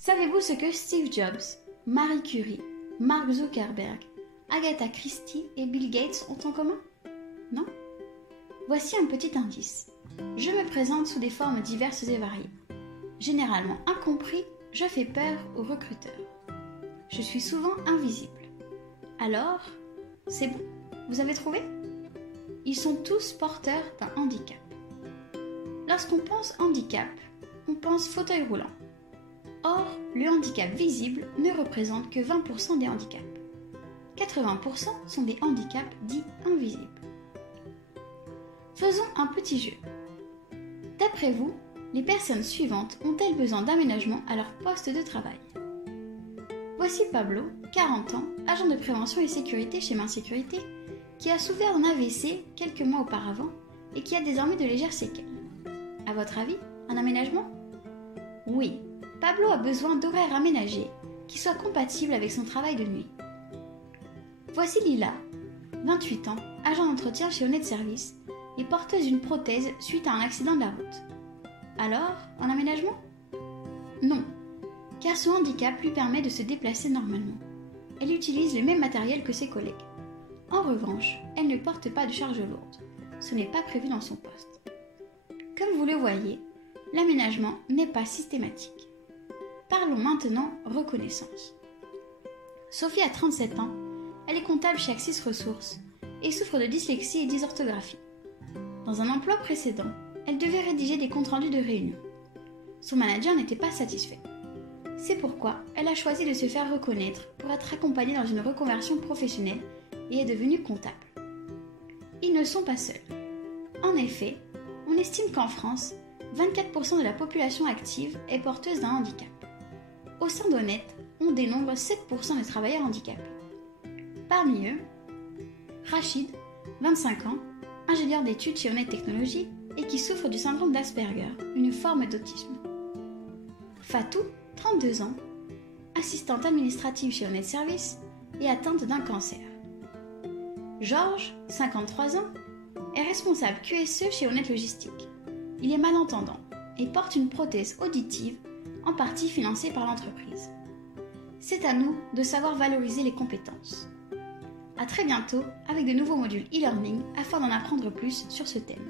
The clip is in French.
Savez-vous ce que Steve Jobs, Marie Curie, Mark Zuckerberg, Agatha Christie et Bill Gates ont en commun? Non? Voici un petit indice. Je me présente sous des formes diverses et variées. Généralement incompris, je fais peur aux recruteurs. Je suis souvent invisible. Alors, c'est bon, vous avez trouvé? Ils sont tous porteurs d'un handicap. Lorsqu'on pense handicap, on pense fauteuil roulant. Or, le handicap visible ne représente que 20% des handicaps. 80% sont des handicaps dits invisibles. Faisons un petit jeu. D'après vous, les personnes suivantes ont-elles besoin d'aménagement à leur poste de travail? Voici Pablo, 40 ans, agent de prévention et sécurité chez Main Sécurité, qui a souffert d'un AVC quelques mois auparavant et qui a désormais de légères séquelles. À votre avis, un aménagement? Oui, Pablo a besoin d'horaires aménagés qui soient compatibles avec son travail de nuit. Voici Lila, 28 ans, agent d'entretien chez Honnête Service et porteuse d'une prothèse suite à un accident de la route. Alors, un aménagement? Non, car son handicap lui permet de se déplacer normalement. Elle utilise le même matériel que ses collègues. En revanche, elle ne porte pas de charge lourde. Ce n'est pas prévu dans son poste. Comme vous le voyez, l'aménagement n'est pas systématique. Parlons maintenant reconnaissance. Sophie a 37 ans, elle est comptable chez Axis Ressources et souffre de dyslexie et dysorthographie. Dans un emploi précédent, elle devait rédiger des comptes rendus de réunion. Son manager n'était pas satisfait. C'est pourquoi elle a choisi de se faire reconnaître pour être accompagnée dans une reconversion professionnelle et est devenue comptable. Ils ne sont pas seuls. En effet, on estime qu'en France, 24% de la population active est porteuse d'un handicap. Au sein d'Honnête, on dénombre 7% de travailleurs handicapés. Parmi eux, Rachid, 25 ans, ingénieur d'études chez Honnête Technologies et qui souffre du syndrome d'Asperger, une forme d'autisme. Fatou, 32 ans, assistante administrative chez Honnête Service et atteinte d'un cancer. Georges, 53 ans, est responsable QSE chez Honnête Logistique. Il est malentendant et porte une prothèse auditive en partie financée par l'entreprise. C'est à nous de savoir valoriser les compétences. À très bientôt avec de nouveaux modules e-learning afin d'en apprendre plus sur ce thème.